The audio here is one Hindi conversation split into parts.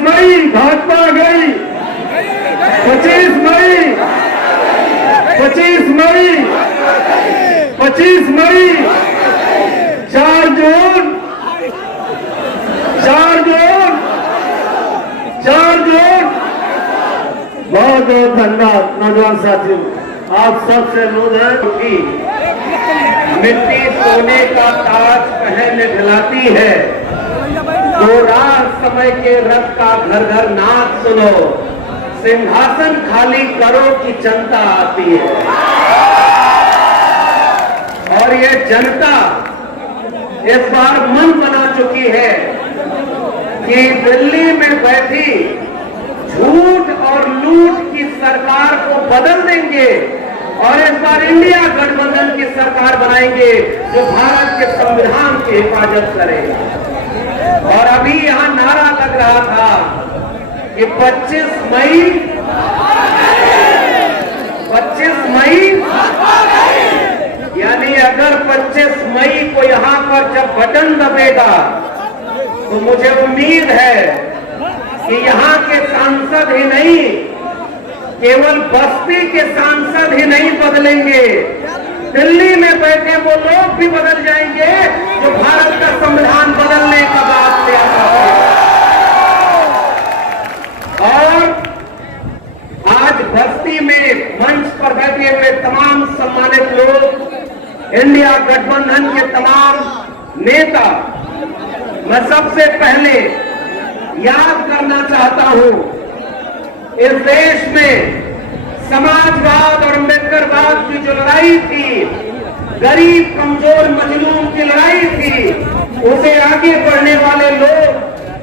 मई भाजपा गई, 25 मई 25 मई 25 मई 4 जून 4 जून 4 जून। बहुत बहुत धन्यवाद नौजवान साथियों, आप सबसे अनुरोध है कि मिट्टी सोने का ताज पहनने दिलाती है, तो रात समय के रथ का घर घर नाद सुनो, सिंहासन खाली करो की जनता आती है। और ये जनता इस बार मन बना चुकी है कि दिल्ली में बैठी झूठ और लूट की सरकार को बदल देंगे और इस बार इंडिया गठबंधन की सरकार बनाएंगे जो भारत के संविधान की हिफाजत करेगा। और अभी यहां नारा लग रहा था कि 25 मई यानी अगर 25 मई को यहां पर जब बटन दबेगा तो मुझे उम्मीद है कि यहां के सांसद ही नहीं, केवल बस्ती के सांसद ही नहीं बदलेंगे, दिल्ली में बैठे वो लोग भी बदल जाएंगे जो भारत का संविधान बदलने का बात ले आता है। और आज बस्ती में मंच पर बैठे हुए तमाम सम्मानित लोग, इंडिया गठबंधन के तमाम नेता, मैं सबसे पहले याद करना चाहता हूं, इस देश में समाजवाद और अम्बेडकरवाद की जो लड़ाई थी, गरीब कमजोर मजलूम की लड़ाई थी, उसे आगे बढ़ने वाले लोग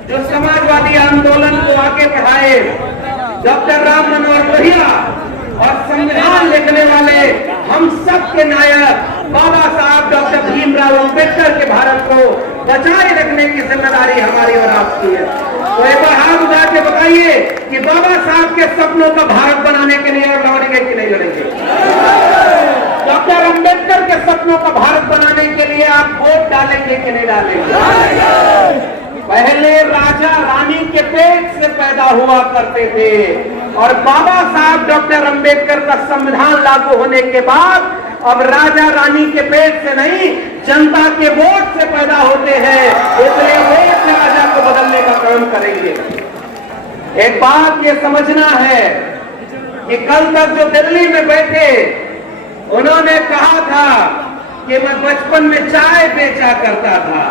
जो समाजवादी आंदोलन को आगे बढ़ाए, डॉक्टर राम मनोहर लोहिया और संविधान लिखने वाले हम सब के नायक बाबा साहब डॉक्टर भीमराव अंबेडकर के भारत को बचाए रखने की जिम्मेदारी हमारी और आपकी है। तो एक बार हाथ उठा के बताइए कि बाबा साहब के सपनों का भारत बनाने के लिए और लड़ेंगे कि नहीं लड़ेंगे? डॉक्टर अंबेडकर के सपनों का भारत बनाने के लिए आप वोट डालेंगे कि नहीं डालेंगे? पहले राजा रानी के पेट से पैदा हुआ करते थे और बाबा साहब डॉक्टर अंबेडकर का संविधान लागू होने के बाद अब राजा रानी के पेट से नहीं, जनता के वोट से पैदा होते हैं, इसलिए वोट से राजा को बदलने का काम करेंगे। एक बात ये समझना है कि कल तक जो दिल्ली में बैठे उन्होंने कहा था कि मैं बचपन में चाय बेचा करता था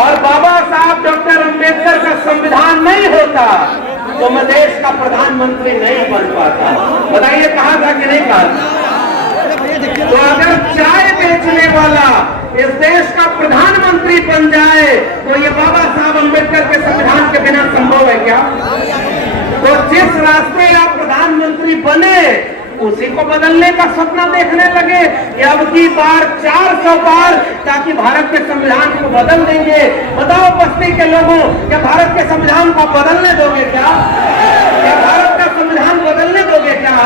और बाबा साहब डॉक्टर अंबेडकर का संविधान नहीं होता तो मैं देश का प्रधानमंत्री नहीं बन पाता। बताइए कहा था कि नहीं कहा? तो अगर चाय बेचने वाला इस देश का प्रधानमंत्री बन जाए तो ये बाबा साहब अंबेडकर के संविधान के बिना संभव है क्या? तो जिस रास्ते आप प्रधानमंत्री बने उसी को बदलने का सपना देखने लगे कि अब की बार 400 बार ताकि भारत के संविधान को बदल देंगे। बताओ बस्ती के लोगों, क्या भारत के संविधान को बदलने दोगे क्या? क्या भारत का संविधान बदलने दोगे क्या?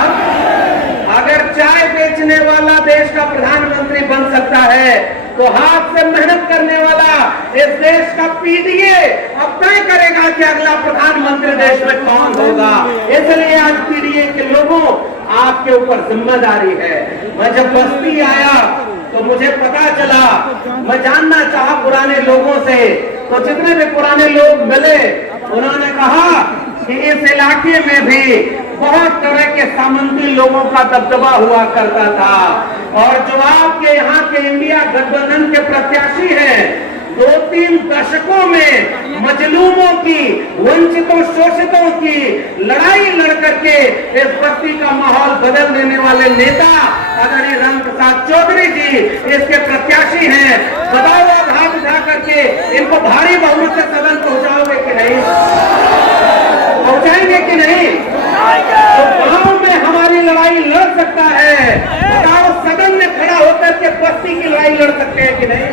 अगर चाय बेचने वाला देश का प्रधानमंत्री बन सकता है तो हाथ से मेहनत करने वाला इस देश का पीडीए अब तय करेगा कि अगला प्रधानमंत्री देश में कौन होगा। इसलिए आज पीडीए के लोगों आपके ऊपर जिम्मेदारी है। मैं जब बस्ती आया तो मुझे पता चला, मैं जानना चाहा पुराने लोगों से, तो जितने भी पुराने लोग मिले उन्होंने कहा कि इस इलाके में भी बहुत तरह के सामंती लोगों का दबदबा हुआ करता था और जो आपके यहाँ के इंडिया गठबंधन के प्रत्याशी हैं, 2-3 दशकों में मजलूमों की, वंचितों शोषितों की लड़ाई लड़ करके इस बस्ती का माहौल बदल देने वाले नेता आदरणीय राम प्रसाद चौधरी जी इसके प्रत्याशी हैं। बताओ आप हाथ उठा करके इनको भारी बहुमत से सदन पहुंचाओगे कि नहीं? पहुंचाएंगे कि नहीं? तो गांव में हमारी लड़ाई लड़ सकता है, बताओ सदन में खड़ा होकर के बस्ती की लड़ाई लड़ सकते हैं कि नहीं?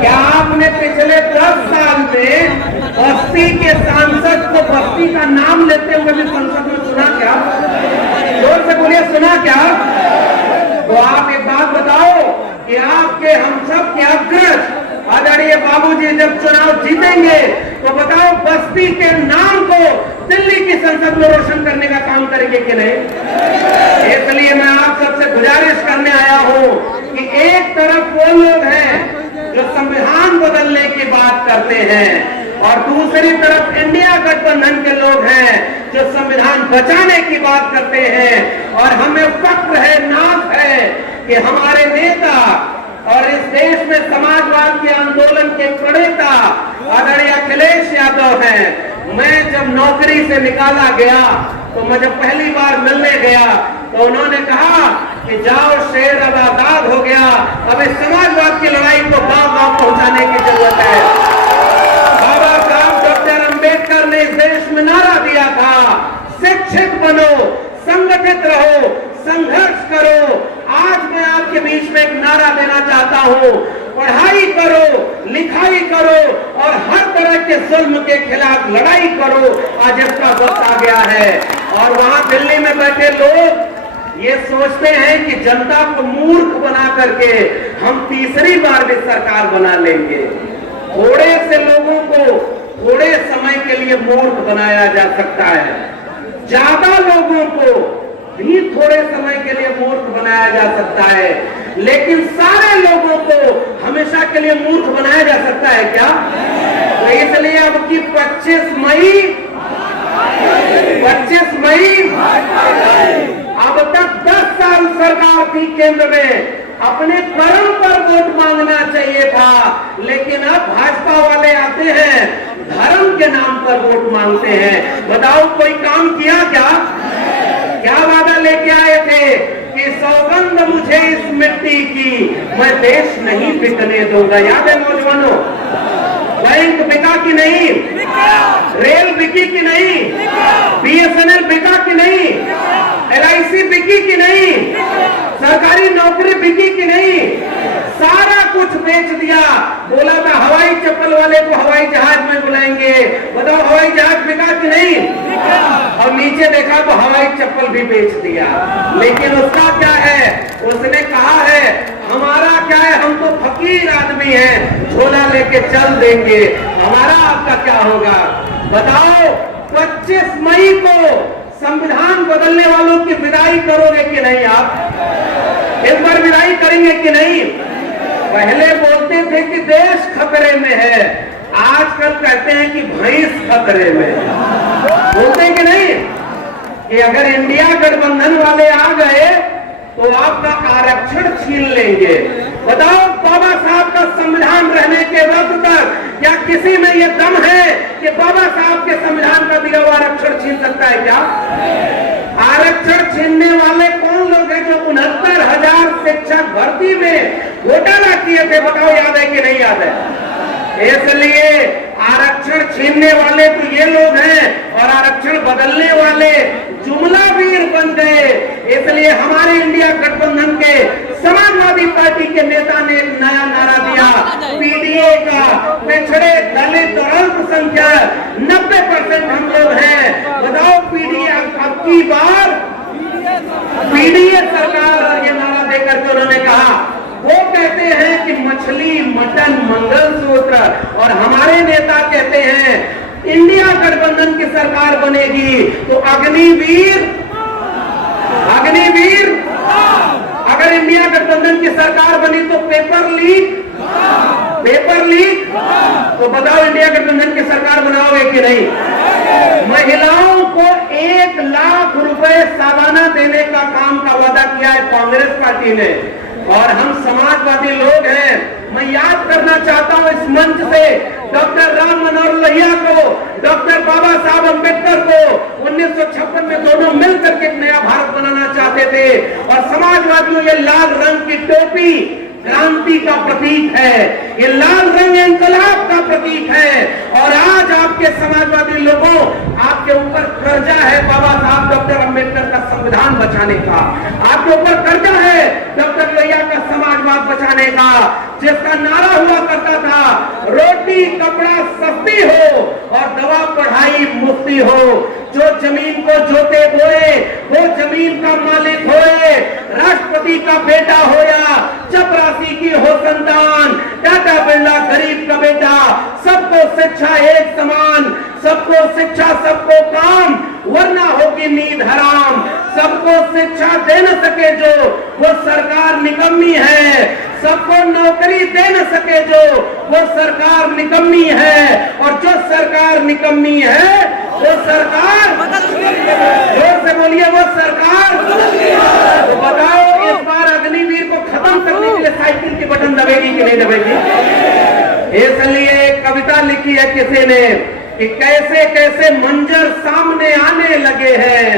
क्या आपने पिछले 10 साल में बस्ती के सांसद को बस्ती का नाम लेते हुए भी संसद में सुना क्या? जोर से बोलिए, सुना क्या? तो आप एक बात बताओ कि आपके हम सब के अग्रज आदरणीय बाबूजी जब चुनाव जीतेंगे तो बताओ बस्ती के नाम को दिल्ली की संसद में रोशन करने का काम करेंगे कि नहीं? इसलिए मैं आप सबसे गुजारिश करने आया हूं कि एक तरफ वो लोग हैं जो संविधान बदलने की बात करते हैं और दूसरी तरफ इंडिया गठबंधन के लोग हैं जो संविधान बचाने की बात करते हैं। और हमें फक्र है, नाज है कि हमारे नेता और इस देश में समाजवाद के आंदोलन के प्रणेता आदरणीय अखिलेश यादव हैं। मैं जब नौकरी से निकाला गया तो मैं जब पहली बार मिलने गया तो उन्होंने कहा कि जाओ शेर अब आजाद हो गया, अब इस समाजवाद की लड़ाई को गांव-गांव पहुंचाने की जरूरत है। बाबा साहब डॉक्टर अंबेडकर ने इस देश में नारा दिया था, शिक्षित बनो, संगठित रहो, संघर्ष करो। आज मैं आपके बीच में एक नारा देना चाहता हूं, पढ़ाई करो, लिखाई करो और हर तरह के जुल्म के खिलाफ लड़ाई करो। आज इसका वक्त आ गया है। और वहां दिल्ली में बैठे लोग ये सोचते हैं कि जनता को मूर्ख बना करके हम तीसरी बार भी सरकार बना लेंगे। थोड़े से लोगों को थोड़े समय के लिए मूर्ख बनाया जा सकता है, ज्यादा लोगों को भी थोड़े समय के लिए मूर्ख बनाया जा सकता है, लेकिन सारे लोगों को हमेशा के लिए मूर्ख बनाया जा सकता है क्या? तो इसलिए अब की 25 मई अब तक 10 साल सरकार थी केंद्र में, अपने कर्म पर वोट मांगना चाहिए था, लेकिन अब भाजपा वाले आते हैं धर्म के नाम पर वोट मांगते हैं। बताओ कोई काम किया क्या? क्या वादा लेके आए थे कि सौगंध मुझे इस मिट्टी की, मैं देश नहीं बिकने दूंगा। याद है नौजवानों? बैंक बिका कि नहीं? रेल बिकी कि नहीं? BSNL बिका कि नहीं? LIC बिकी कि नहीं? सरकारी नौकरी बिकी कि नहीं? सारा कुछ बेच दिया। बोला था हवाई चप्पल वाले को हवाई जहाज में बुलाएंगे। बताओ हवाई जहाज बिका कि नहीं? और नीचे देखा तो हवाई चप्पल भी बेच दिया। लेकिन उसका क्या है? उसने कहा है हमारा क्या है, हम तो फकीर आदमी हैं, झोला लेके चल देंगे, हमारा आपका क्या होगा? बताओ 25 मई को संविधान बदलने वालों की विदाई करोगे कि नहीं? आप इस बार विदाई करेंगे कि नहीं? पहले बोलते थे कि देश खतरे में है, आजकल कहते हैं कि भैंस खतरे में है। बोलते हैं कि नहीं कि अगर इंडिया गठबंधन वाले आ गए तो आपका आरक्षण छीन लेंगे। बताओ बाबा साहब का संविधान रहने के वक्त तक क्या किसी में ये दम है कि बाबा साहब के संविधान का दिया हुआ आरक्षण छीन सकता है क्या? आरक्षण छीनने वाले कौन लोग हैं जो 69,000 शिक्षक भर्ती में घोटाला किए थे? बताओ याद है कि नहीं याद है? इसलिए आरक्षण छीनने वाले तो ये लोग हैं और आरक्षण बदलने वाले जुमला वीर बन गए। इसलिए हमारे इंडिया गठबंधन के समाजवादी पार्टी के नेता ने एक नया नारा दिया, PDA का, पिछड़े दलित और अल्पसंख्यक 90% हम लोग हैं। बताओ PDA अब की बार PDA सरकार, ये नारा देकर के उन्होंने कहा। वो कहते हैं कि मछली, मटन, मंगलसूत्र, और हमारे नेता कहते हैं इंडिया गठबंधन की सरकार बनेगी तो अग्निवीर, अगर इंडिया गठबंधन की सरकार बनी तो पेपर लीक, तो बताओ इंडिया गठबंधन की सरकार बनाओगे कि नहीं? महिलाओं को 1 लाख रुपए सालाना देने का काम का वादा किया है कांग्रेस पार्टी ने, और हम समाजवादी लोग हैं। मैं याद करना चाहता हूं इस मंच से डॉक्टर राम मनोहर लोहिया को, डॉक्टर बाबा साहब अंबेडकर को 1956 में दोनों मिलकर के एक नया भारत बनाना चाहते थे। और समाजवादियों ये लाल रंग की टोपी क्रांति का प्रतीक है, ये लाल रंग इंकलाब का प्रतीक है। और आज आपके समाजवादी लोगों, आपके ऊपर कर्जा है बाबा साहब डॉक्टर अंबेडकर का संविधान संविधान बचाने का, आपके ऊपर कर्जा है डॉक्टर लोहिया का समाजवाद बचाने का, जिसका नारा हुआ करता था रोटी कपड़ा सस्ती हो और दवा पढ़ाई मुफ्ती हो, जो जमीन को जोते बोए वो जमीन का मालिक होए, राष्ट्रपति का बेटा हो या चपरासी की हो संतान, टाटा बिरला गरीब का बेटा, सबको शिक्षा एक समान, सबको शिक्षा सबको काम, वरना होगी नींद हराम, सबको शिक्षा दे न सके जो वो सरकार निकम्मी है, सबको नौकरी दे न सके जो वो सरकार निकम्मी है, और जो सरकार निकम्मी है वो सरकार, जोर से बोलिए, वो सरकार। तो बताओ इस बार अग्निवीर को खत्म करने के लिए साइकिल के बटन दबेगी कि नहीं दबेगी? इसलिए एक कविता लिखी है किसी ने कि कैसे कैसे मंजर सामने आने लगे हैं,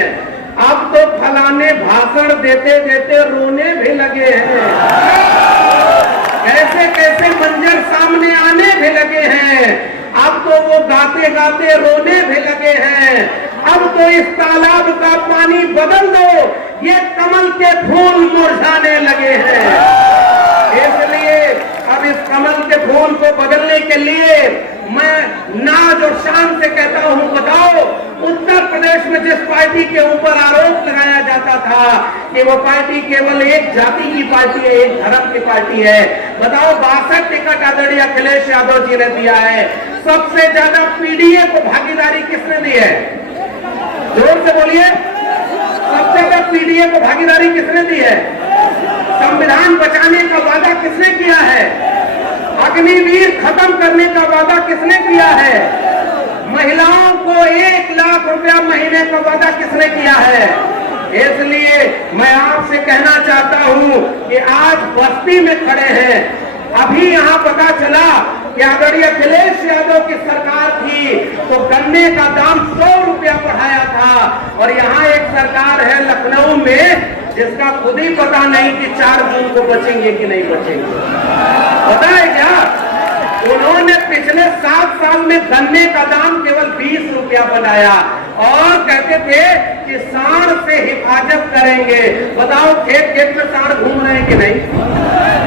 अब तो फलाने भाषण देते देते रोने भी लगे हैं, कैसे कैसे मंजर सामने आने भी लगे हैं, अब तो वो गाते गाते रोने भी लगे हैं, अब तो इस तालाब का पानी बदल दो, ये कमल के फूल मुरझाने लगे हैं। इसलिए अब इस कमल के फूल को बदलने के लिए मैं नाज और शान से कहता हूं, बताओ उत्तर प्रदेश में जिस पार्टी के ऊपर आरोप लगाया जाता था कि वो पार्टी केवल एक जाति की पार्टी है, एक धर्म की पार्टी है, बताओ 62 टिकट आदरणीय अखिलेश यादव जी ने दिया है। सबसे ज्यादा पीडीए को भागीदारी किसने दी है? जोर से बोलिए, सबसे ज्यादा पीडीए को भागीदारी किसने दी है? संविधान बचाने का वादा किसने किया है? अग्निवीर खत्म करने का वादा किसने किया है? महिलाओं को 1 लाख रुपया महीने का वादा किसने किया है? इसलिए मैं आपसे कहना चाहता हूं कि आज बस्ती में खड़े हैं, अभी यहाँ पता चला कि आदरणीय अखिलेश यादव की सरकार थी तो गन्ने का दाम 100 रुपया बढ़ाया था, और यहाँ एक सरकार है लखनऊ में जिसका खुद ही पता नहीं कि 4 जून को बचेंगे कि नहीं बचेंगे। पता है क्या? उन्होंने पिछले 7 साल में गन्ने का दाम केवल 20 रुपया बनाया और कहते थे कि सांड से हिफाजत करेंगे। बताओ खेत खेत में सांड घूम रहे हैं कि नहीं?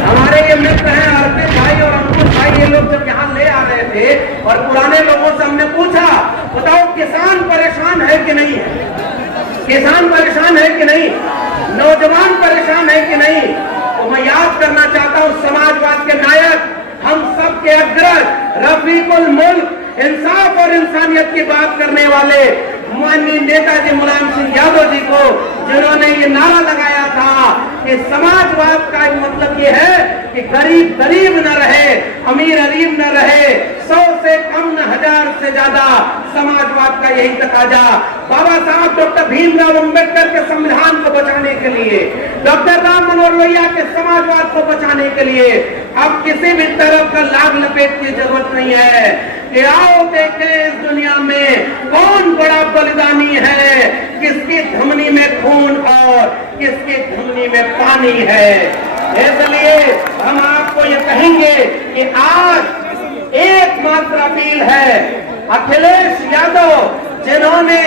हमारे ये मित्र हैं अर्पित भाई और अंकुश भाई, ये लोग जब यहाँ ले आ रहे थे और पुराने लोगों से हमने पूछा, बताओ किसान परेशान है कि नहीं है? किसान परेशान है कि नहीं? नौजवान परेशान है कि नहीं? तो मैं याद करना चाहता हूँ समाजवाद के नायक, हम सब के अग्रज, रफीकुल मुल्क, इंसाफ और इंसानियत की बात करने वाले माननीय नेताजी मुलायम सिंह यादव जी को, जिन्होंने ये नारा लगाया था कि समाजवाद का मतलब ये है कि गरीब गरीब न रहे, अमीर अमीर न रहे, 100 से कम न 1000 से ज्यादा, समाजवाद का यही तकाजा। बाबा साहब डॉक्टर भीमराव अंबेडकर के संविधान को बचाने के लिए, डॉक्टर राम मनोहर लोहिया के समाजवाद को बचाने के लिए अब किसी भी तरह का लाभ लपेट की जरूरत नहीं है कि आओ देखें इस दुनिया में कौन बड़ा बलिदानी है, किसकी धमनी में खून और किसकी धमनी में पानी है। इसलिए हम आपको ये कहेंगे कि आज एकमात्र अपील है, अखिलेश यादव जिन्होंने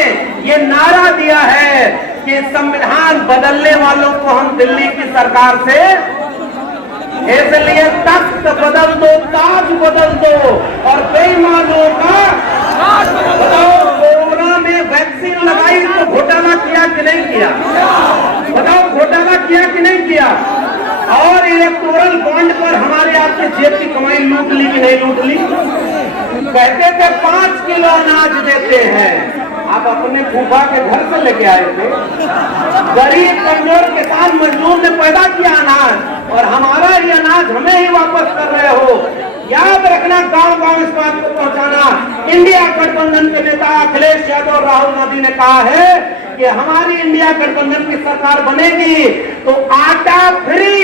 ये नारा दिया है कि संविधान बदलने वालों को हम दिल्ली की सरकार से, इसलिए तख्त बदल दो, ताज बदल दो और बेईमानों का, बताओ कोरोना में वैक्सीन लगाई तो घोटाला किया कि नहीं किया? बताओ घोटाला किया कि नहीं किया? और इलेक्टोरल बॉन्ड पर हमारे आपके जेब की कमाई लूट ली कि नहीं लूट ली? कहते थे 5 किलो अनाज देते हैं, आप अपने फूफा के घर से लेके आए थे। गरीब कमजोर किसान मजदूर ने पैदा किया अनाज और हमारा ये अनाज हमें ही वापस कर रहे हो। याद रखना, गांव गांव इस बात को पहुंचाना। इंडिया गठबंधन के नेता अखिलेश यादव और राहुल गांधी ने कहा है कि हमारी इंडिया गठबंधन की सरकार बनेगी तो आटा फ्री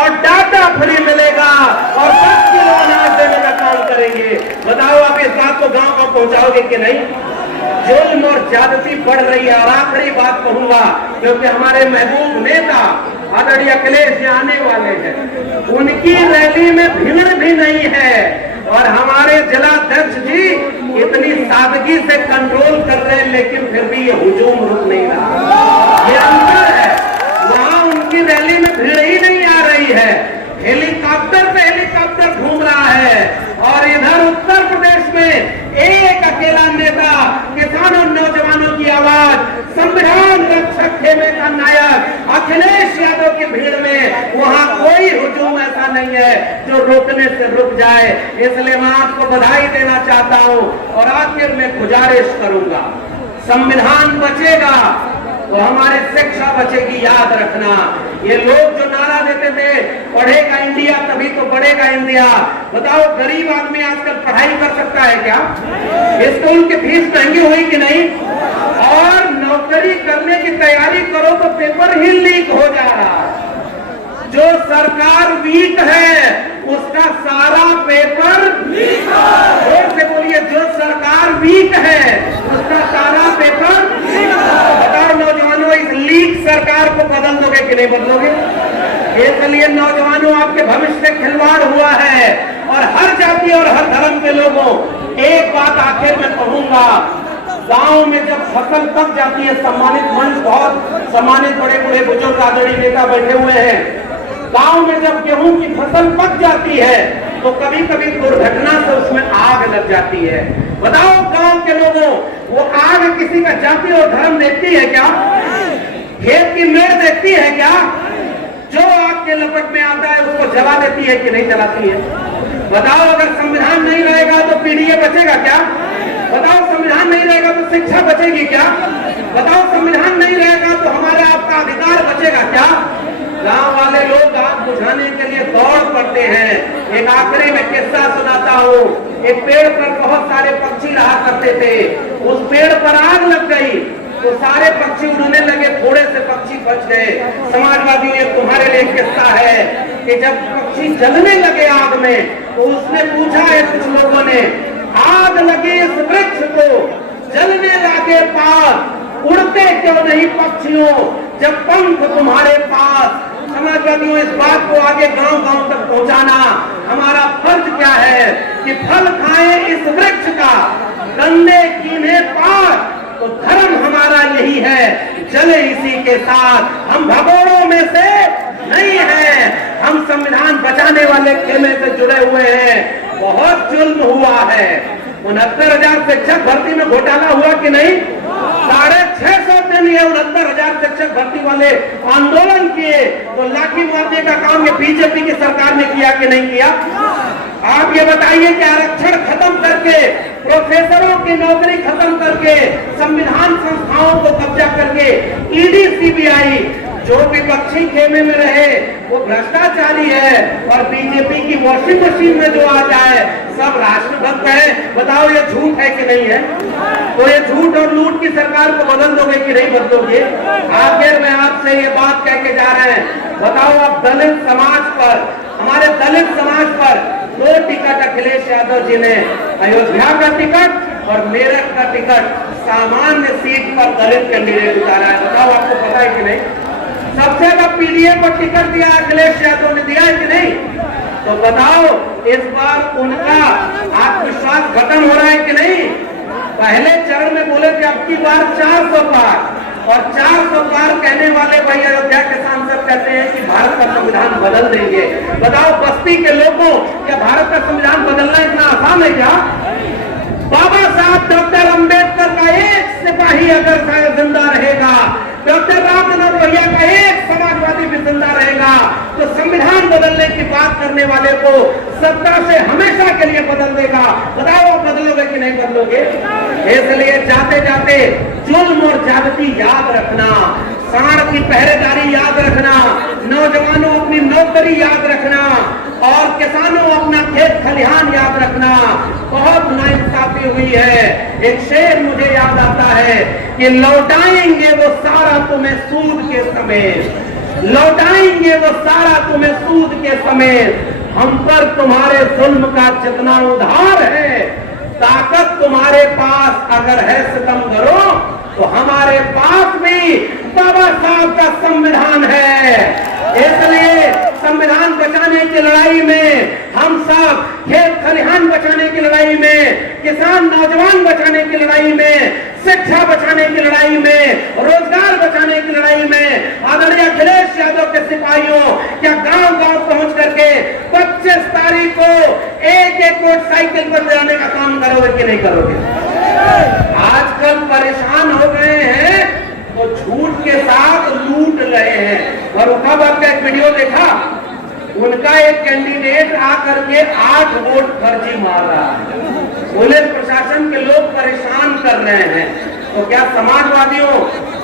और डाटा फ्री मिलेगा और 10 किलो अनाज देने का काम करेंगे। बताओ आप इस बात को गांव गांव पहुंचाओगे कि नहीं? जुल्म और ज्यादती बढ़ रही है। और आखिरी बात कहूंगा, क्योंकि हमारे महबूब नेता आदरणीय अखिलेश आने वाले हैं, उनकी रैली में भीड़ भी नहीं है और हमारे जिलाध्यक्ष जी इतनी सादगी से कंट्रोल कर रहे हैं, लेकिन फिर भी ये हुजूम रुक नहीं रहा। ये अकेला नेता, किसानों नौजवानों की आवाज, संविधान रक्षक खेमे का नायक अखिलेश यादव की भीड़ में वहां कोई हुजूम ऐसा नहीं है जो रोकने से रुक जाए। इसलिए मैं आपको बधाई देना चाहता हूं और आखिर में गुजारिश करूंगा, संविधान बचेगा तो हमारी शिक्षा बचेगी, याद रखना। ये लोग जो नारा देते थे पढ़ेगा इंडिया तभी तो बढ़ेगा इंडिया, बताओ गरीब आदमी आजकल पढ़ाई कर सकता है क्या? स्कूल की फीस महंगी हुई कि नहीं? और नौकरी करने की तैयारी करो तो पेपर ही लीक हो जा रहा। जो सरकार वीक है उसका सारा पेपर लीक हो। से बोलिए, जो सरकार वीक है उसका सारा पेपर लीक हो। बताओ नौजवानों, इस लीक सरकार को बदल दोगे कि नहीं बदलोगे? इसलिए नौजवानों, आपके भविष्य से खिलवाड़ हुआ है और हर जाति और हर धर्म के लोगों, एक बात आखिर में कहूंगा, गांव में जब फसल पक जाती है, सम्मानित मंच, बहुत सम्मानित बड़े बड़े बुजुर्ग आदरणीय नेता बैठे हुए हैं, गांव में जब गेहूं की फसल पक जाती है तो कभी कभी दुर्घटना से उसमें आग लग जाती है। बताओ गांव के लोगों, वो आग किसी का जाति और धर्म देखती है क्या? खेत की मेड़ देखती है क्या? जो आग के लपट में आता है उसको जला देती है कि नहीं जलाती है? बताओ, अगर संविधान नहीं रहेगा तो पीडीए बचेगा क्या? बताओ, संविधान नहीं रहेगा तो शिक्षा बचेगी क्या? बताओ, संविधान नहीं रहेगा तो हमारा आपका अधिकार बचेगा क्या? गांव वाले लोग आग बुझाने के लिए दौड़ पड़ते हैं। एक आखिरी में किस्सा सुनाता हूँ। एक पेड़ पर बहुत सारे पक्षी रहा करते थे, उस पेड़ पर आग लग गई तो सारे पक्षी उड़ने लगे, थोड़े से पक्षी बच गए। समाजवादियों, ये तुम्हारे लिए किस्सा है कि जब पक्षी जलने लगे आग में तो उसने पूछा है कुछ लोगों ने, आग लगे इस वृक्ष को, जलने लगे पास, उड़ते क्यों नहीं पक्षियों जब पंख तुम्हारे पास? समाजवादियों, इस बात को आगे गांव गांव तक पहुंचाना हमारा फर्ज क्या है कि फल खाए इस वृक्ष का, गन्ने कीने पार, तो धर्म हमारा यही है, चले इसी के साथ। हम भगोड़ों में से नहीं हैं, हम संविधान बचाने वाले खेमे से जुड़े हुए हैं। बहुत जुल्म हुआ है, 69,000 शिक्षक भर्ती में घोटाला हुआ कि नहीं? 650 दिन ये 69,000 शिक्षक भर्ती वाले आंदोलन किए, तो लाठी मारने का काम ये बीजेपी की सरकार ने किया कि नहीं किया? आप ये बताइए कि आरक्षण खत्म करके, प्रोफेसरों की नौकरी खत्म करके, संविधान संस्थाओं को कब्जा करके ईडी सीबीआई जो विपक्षी खेमे में रहे वो भ्रष्टाचारी है और बीजेपी की वॉशिंग मशीन में जो आ जाए सब राष्ट्रभक्त है। बताओ, ये झूठ है कि नहीं है? तो ये झूठ और लूट की सरकार को बदल दोगे कि नहीं बदलोगे? आखिर में आपसे ये बात कह के जा रहे हैं, बताओ, आप दलित समाज पर, हमारे दलित समाज पर 2 टिकट अखिलेश यादव जी ने, अयोध्या का टिकट और मेरठ का टिकट, सामान्य सीट पर दलित कैंडिडेट उतारा है। बताओ, आपको पता है कि नहीं? सबसे ज्यादा पीडीए को टिकट दिया अखिलेश यादव ने, दिया है कि नहीं? तो बताओ, इस बार उनका आत्मविश्वास खत्म हो रहा है कि नहीं? पहले चरण में बोले थे अब की बार 400 पार, और 400 पार कहने वाले भाई अयोध्या के सांसद कहते हैं कि भारत का संविधान बदल देंगे। बताओ, बस्ती के लोगों, क्या भारत का संविधान बदलना इतना आसान है क्या? बाबा साहब डॉक्टर अंबेडकर का एक सिपाही अगर जिंदा रहेगा, डॉक्टर राम मनोहर लोहिया का एक समाजवादी भी जिंदा रहेगा, तो संविधान बदलने की बात करने वाले को सत्ता से हमेशा के लिए बदल देगा। बताओ, आप बदलोगे कि नहीं बदलोगे? इसलिए जाते जाते जुल्म और ज्यादती याद रखना, सांड की पहरेदारी याद रखना, नौजवानों अपनी नौकरी याद रखना और किसानों अपना खेत खलिहान याद रखना। बहुत नाइंसाफी हुई है। एक शेर मुझे याद आता है कि लौटाएंगे वो सारा तुम्हें सूद के समेत, लौटाएंगे वो सारा तुम्हें सूद के समेत, हम पर तुम्हारे जुल्म का जितना उधार है, ताकत तुम्हारे पास अगर है सितम करो तो हमारे पास भी बाबा साहब का संविधान है। इसलिए संविधान बचाने की लड़ाई में हम सब, खेत खलिहान बचाने की लड़ाई में, किसान नौजवान बचाने की लड़ाई में, शिक्षा बचाने की लड़ाई में, रोजगार बचाने की लड़ाई में आदरणीय अखिलेश यादव के सिपाहियों, क्या गांव गांव पहुंच करके 25 तारीख को एक मोटरसाइकिल पर जाने का काम करोगे कि नहीं करोगे? आजकल परेशान हो गए हैं तो झूठ के साथ लूट रहे हैं। फर्रुखाबाद का एक वीडियो देखा, उनका एक कैंडिडेट आकर के 8 वोट फर्जी मार रहा है। पुलिस प्रशासन के लोग परेशान कर रहे हैं। तो क्या समाजवादियों,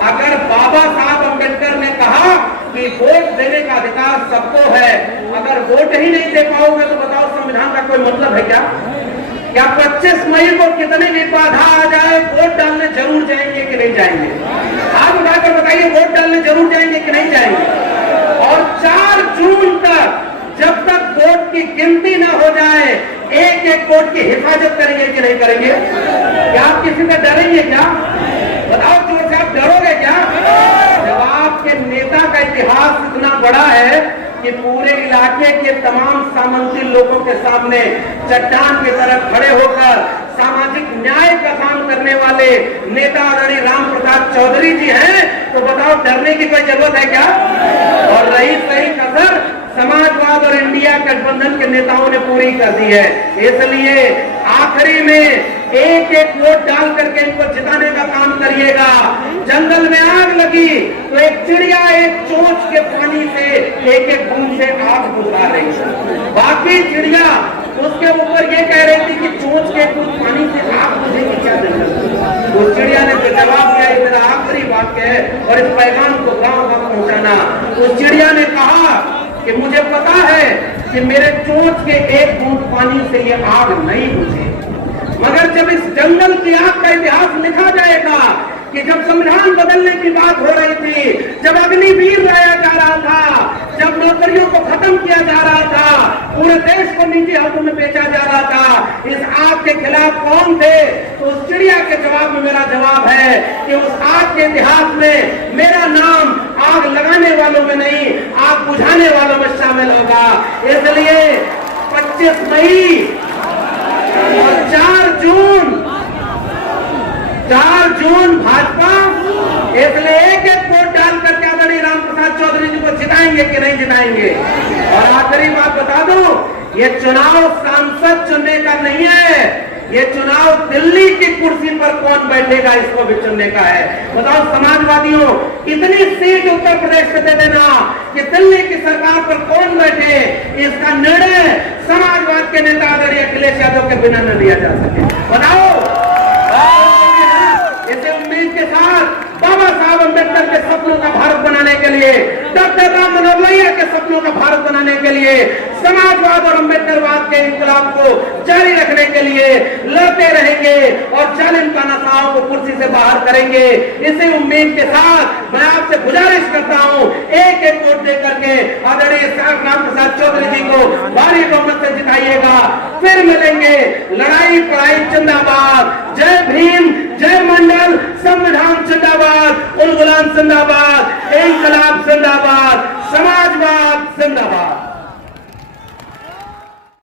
अगर बाबा साहब अम्बेडकर ने कहा कि वोट देने का अधिकार सबको है, अगर वोट ही नहीं दे पाओगे तो बताओ संविधान का कोई मतलब है क्या? क्या 25 मई को कितनी भी बाधा आ जाए वोट डालने जरूर जाएंगे कि नहीं जाएंगे? हाथ उठाकर बताइए, वोट डालने जरूर जाएंगे कि नहीं जाएंगे? और 4 जून तक जब तक वोट की गिनती ना हो जाए, एक एक वोट की हिफाजत करेंगे कि नहीं करेंगे? क्या आप किसी से डरेंगे क्या? बताओ जोर से, आप डरोगे क्या? जब आपके नेता का इतिहास इतना बड़ा है कि पूरे इलाके के तमाम सामंती लोगों के सामने चट्टान की तरह खड़े होकर सामाजिक न्याय का काम करने वाले नेता आदरणीय राम प्रसाद चौधरी जी हैं, तो बताओ डरने की कोई जरूरत है क्या? और रही सही कसर समाजवाद और इंडिया गठबंधन के नेताओं ने पूरी कर दी है। इसलिए आखिरी में एक एक वोट डाल करके इनको जिताने का काम करिएगा। जंगल में आग लगी तो एक चिड़िया एक चोंच के पानी से एक एक बूंद से आग बुझा रही है। बाकी चिड़िया उसके ऊपर ये कह रही थी कि चोंच के कुछ पानी से आग बुझेगी क्या जंगल? उस चिड़िया ने जो जवाब दिया, ये मेरा आखिरी वाक्य है और इस पैगाम को गांव तक पहुंचाना। उस चिड़िया ने कहा कि मुझे पता है कि मेरे चोंच के एक बूंद पानी से ये आग नहीं बुझे, मगर जब इस जंगल की आग का इतिहास लिखा जाएगा कि जब संविधान बदलने की बात हो रही थी, जब अग्निवीर लाया जा रहा था, जब नौकरियों को खत्म किया जा रहा था, पूरे देश को निजी हाथों में बेचा जा रहा था, इस आग के खिलाफ कौन थे? तो उस चिड़िया के जवाब में मेरा जवाब है कि उस आग के इतिहास में मेरा नाम आग लगाने वालों में नहीं, आग बुझाने वालों में शामिल होगा। इसलिए 25 मई और 4 जून भाजपा, इसलिए एक एक वोट डाल करके आदरणीय राम प्रसाद चौधरी जी को जिताएंगे कि नहीं जिताएंगे? और आखिरी बात बता दूं, ये चुनाव सांसद चुनने का नहीं है, ये चुनाव दिल्ली की कुर्सी पर कौन बैठेगा इसको भी चुनने का है। बताओ समाजवादियों, इतनी सीट उत्तर प्रदेश से दे देना कि दिल्ली की सरकार पर कौन बैठे, इसका निर्णय समाजवाद के नेता आदरणीय अखिलेश यादव के बिना न लिया जा सके। बताओ, इसे उम्मीद के साथ बाबा साहब अम्बेडकर के सपनों का भारत बनाने के लिए, डॉक्टर राम मनोहर लोहिया के सपनों का भारत बनाने के लिए, समाजवाद और अम्बेडकरवाद के इनकलाब को जारी रखने के लिए लड़ते रहेंगे और जालिम तानाशाहों को कुर्सी से बाहर करेंगे। इसी उम्मीद के साथ मैं आपसे गुजारिश करता हूं, एक एक वोट दे करके आदरणीय राम प्रसाद चौधरी जी को भारी बहुमत से जिताइएगा। फिर मिलेंगे, लड़ाई पढ़ाई जिंदाबाद, जय भीम, जय मंडल, संविधान जिंदाबाद, उल गुलाम